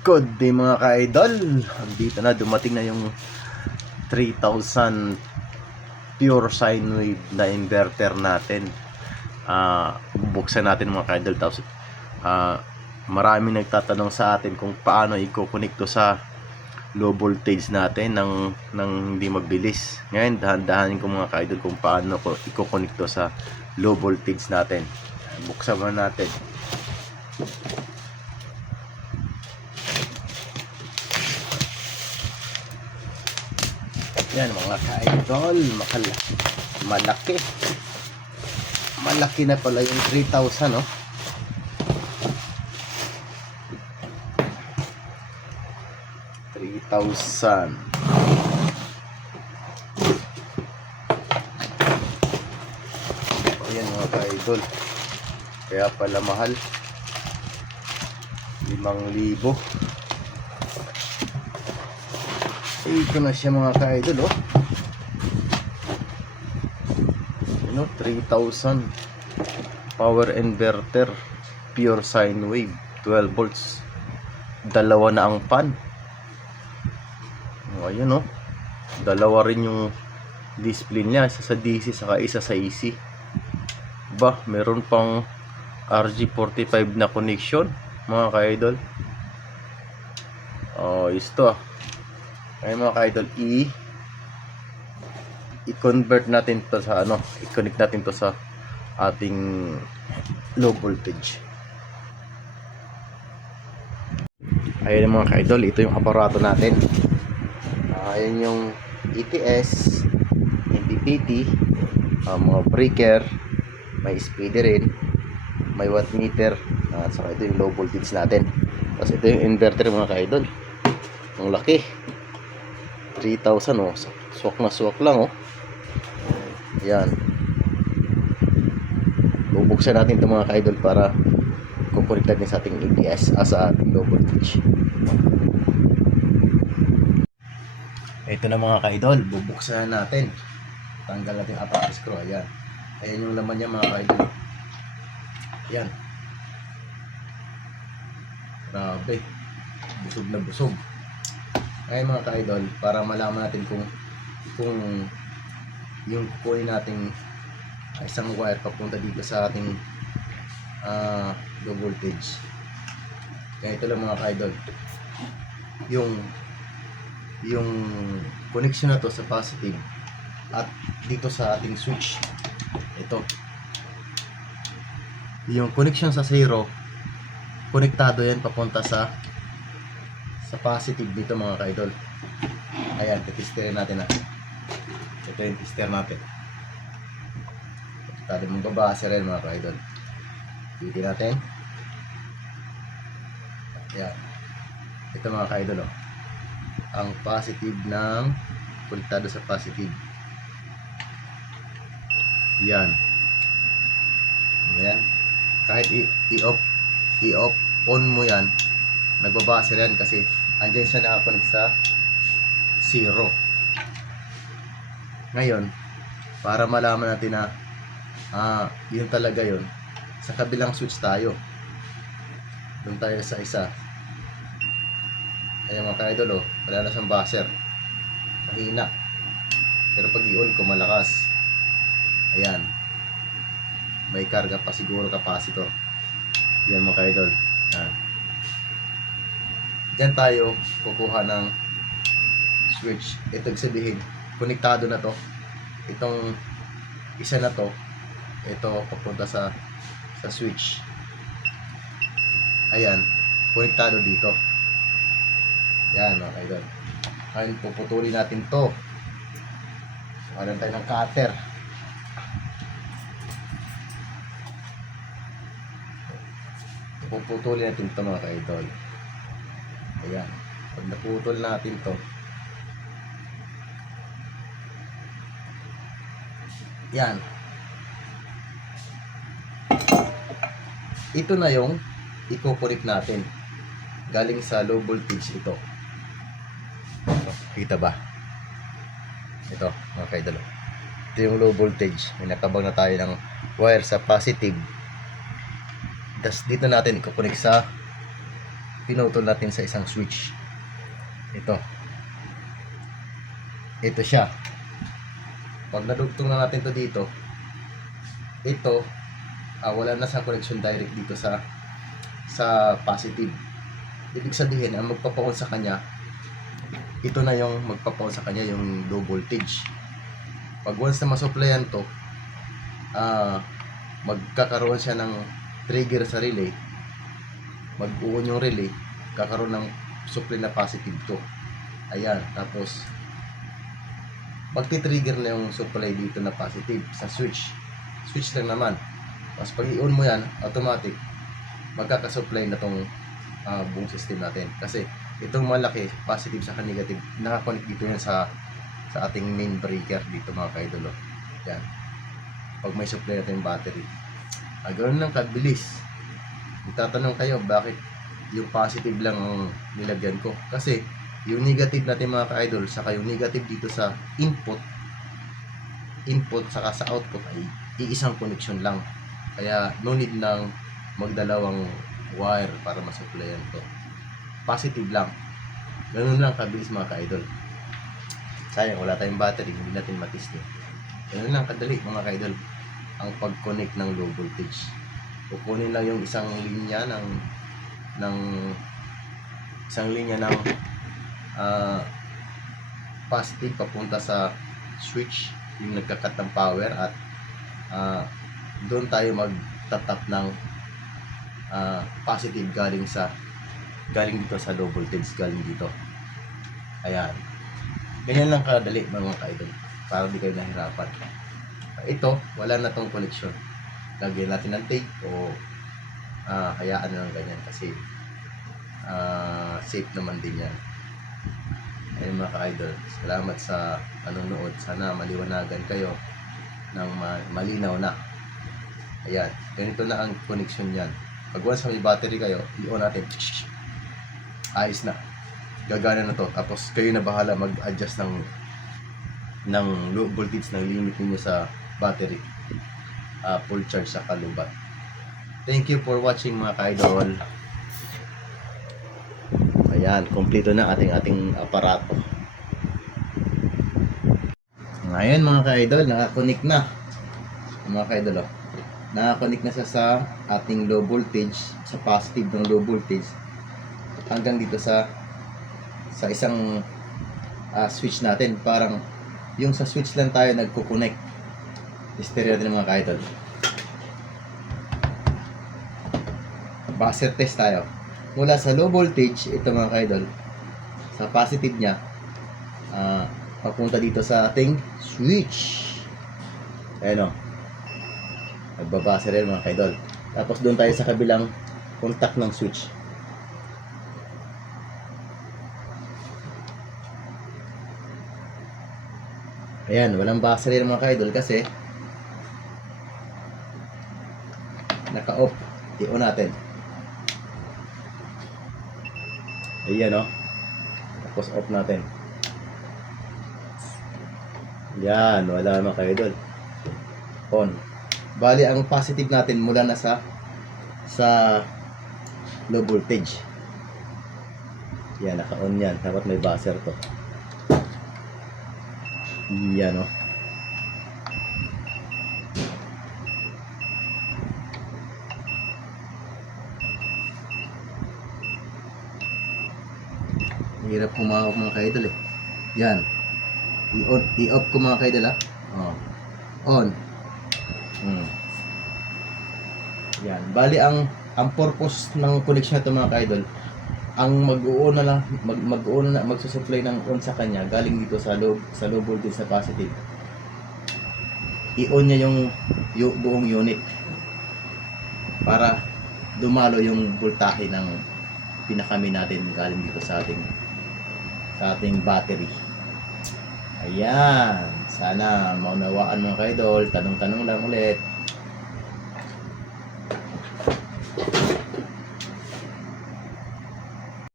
Good day mga ka-idol. Andito na, dumating na yung 3000 pure sine wave na inverter natin. Bubuksan natin mga ka-idol. Tapos maraming nagtatanong sa atin kung paano i-connect to sa low voltage natin ng hindi mabilis. Ngayon dahan-dahanin ko mga ka-idol kung paano ko i-connect to sa low voltage natin. Buksan muna natin. Yan mga ka-idol, malaki. Malaki na pala yung 3,000, no? $3,000. Ayan mga ka-idol. Kaya pala mahal. 5,000. Ito na siya mga ka-idol, oh. Ano, 3,000 power inverter, pure sine wave, 12 volts. Dalawa na ang pan. Oh, ayun, oh. Dalawa rin yung display niya, isa sa DC saka isa sa AC. Ba, meron pang RG45 na connection mga ka-idol. Oh, ito, ah. Ay mga ka-idol, i-convert natin to sa i-connect natin to sa ating low voltage. Ayun mga ka-idol, ito yung aparato natin. Ayun yung ETS, MPPT, mga breaker, may speeder rin, may wattmeter, at saka ito yung low voltage natin. Tapos ito yung inverter mga ka-idol. Ang laki. 3,000, oh. Swak na swak lang, oh. Yan. Bubuksan natin ito mga ka-idol para kukunik natin sa ating ABS sa ating low voltage. Ito na mga ka-idol, bubuksan natin. Tanggal natin ang apat screw. Ayan. Ayan yung laman niya mga ka-idol. Ayan. Grabe. Busog na busog. Ngayon mga ka-idol, para malaman natin kung yung kukunin nating isang wire papunta dito sa ating low voltage. Kaya ito lang mga ka-idol, yung connection na to sa positive at dito sa ating switch. Ito yung connection sa 0, konektado yan papunta sa positive dito mga ka-idol. Ayan, testirin natin na. Ito yung tester natin. Tadi mong babase rin mga ka-idol. Pili natin. Ayan. Ito mga ka-idol, oh. Ang positive ng konektado sa positive. Yan. Ayan. Kahit i-off on mo yan, nagbabase rin kasi andyan siya nakakonect sa 0. Ngayon, para malaman natin na yun talaga yun, sa kabilang switch tayo. Doon tayo sa isa. Ayan mga ka-idol, oh, wala na siyang buzzer. Mahina. Pero pag i-on ko, malakas. Ayan. May karga pa siguro capacitor. Yan mga ka-idol. Diyan tayo kukuha ng switch. Ito sabihin, konektado na to. Itong isa na to, ito papunta sa switch. Ayan, konektado dito. Yan mga ka-idol. Ngayon puputulin natin to. Meron tayo ng cutter. Puputulin natin to mga ka-idol. Ayan. Pag naputol natin to, yan. Ito na yung i-connect natin. Galing sa low voltage ito. Kita ba? Ito, mga ka-idol. Ito yung low voltage. May nakabang na tayo ng wire sa positive. Tapos dito natin i-connect sa pinutol natin sa isang switch. Ito siya. Pag nadugtong na natin to dito, ito wala na sa connection direct dito sa positive. Ibig sabihin, ang magpapaon sa kanya, ito na yung magpapaon sa kanya, yung low voltage. Pag once na masupplyan to, magkakaroon siya ng trigger sa relay, mag-uon yung relay, kakaroon ng supply na positive to. Ayan, tapos magti-trigger na yung supply dito na positive sa switch lang naman. Tapos pag i-on mo yan, automatic magkakasupply na tong buong system natin, kasi itong malaki positive sa negative nakakonect dito yan sa ating main breaker dito mga ka-idol. Yan, pag may supply natin yung battery, ganoon lang kabilis. Itatanong kayo, bakit yung positive lang ang nilagyan ko? Kasi yung negative natin mga ka-idol, saka yung negative dito sa input saka sa output ay iisang connection lang, kaya no need ng magdalawang wire para masupplyan to. Positive lang, ganun lang kabilis mga ka-idol. Sayang wala tayong battery, hindi natin matesting. Ganun lang kadali mga ka-idol ang pag-connect ng low voltage. Kukunin lang yung isang linya ng positive papunta sa switch, yung nagkakat ng power, at doon tayo magtatap ng positive galing dito sa low voltage, galing dito. Ayan, ganyan lang kadali mga ka-idol, para di kayo nahirapan. Ito, wala na tong connection, lagyan natin ng tape o hayaan na lang ganyan, kasi safe naman din yan. Ayun mga ka-idol, salamat sa panonood. Sana maliwanagan kayo ng malinaw na. Ayan, ganito na ang connection yan. Pag once may battery kayo, i-on natin, ayos na, gagana na to. Tapos kayo na bahala mag-adjust ng low voltage ng limit niyo sa battery, full charge sa kalubat. Thank you for watching mga ka-idol. Ayan, kompleto na ating aparato. Ngayon mga ka-idol, nakakonect na. Mga ka-idol, nakakonect na siya sa ating low voltage, sa positive ng low voltage, hanggang dito sa isang switch natin. Parang yung sa switch lang tayo nagko-connect. Stereo natin mga ka-idol. Buzzer test tayo. Mula sa low voltage, ito mga ka-idol, sa positive niya, papunta dito sa ating switch. Ayan o, nagbabasa rin mga ka-idol. Tapos doon tayo sa kabilang contact ng switch. Ayan, walang basa rin mga ka-idol kasi naka-off. I-on natin. Ayan o, tapos off natin. Yan, wala mga ka-idol. On. Bali, ang positive natin mula na sa low voltage. Yan, naka-on yan. Dapat may buzzer to. Yan o. Hirap kumawak mga ka-idol eh. Yan. I-off ko mga ka-idol ha. On. Yan. Bali ang purpose ng connection na ito mga ka-idol, ang mag-uuna lang, mag-uuna na magsusupply ng on sa kanya galing dito sa low voltage sa positive. I-on niya yung buong unit para dumalo yung voltahe ng pinakami natin galing dito sa ating battery. Ayan, sana maunawaan mga ka-idol. Tanong-tanong lang ulit.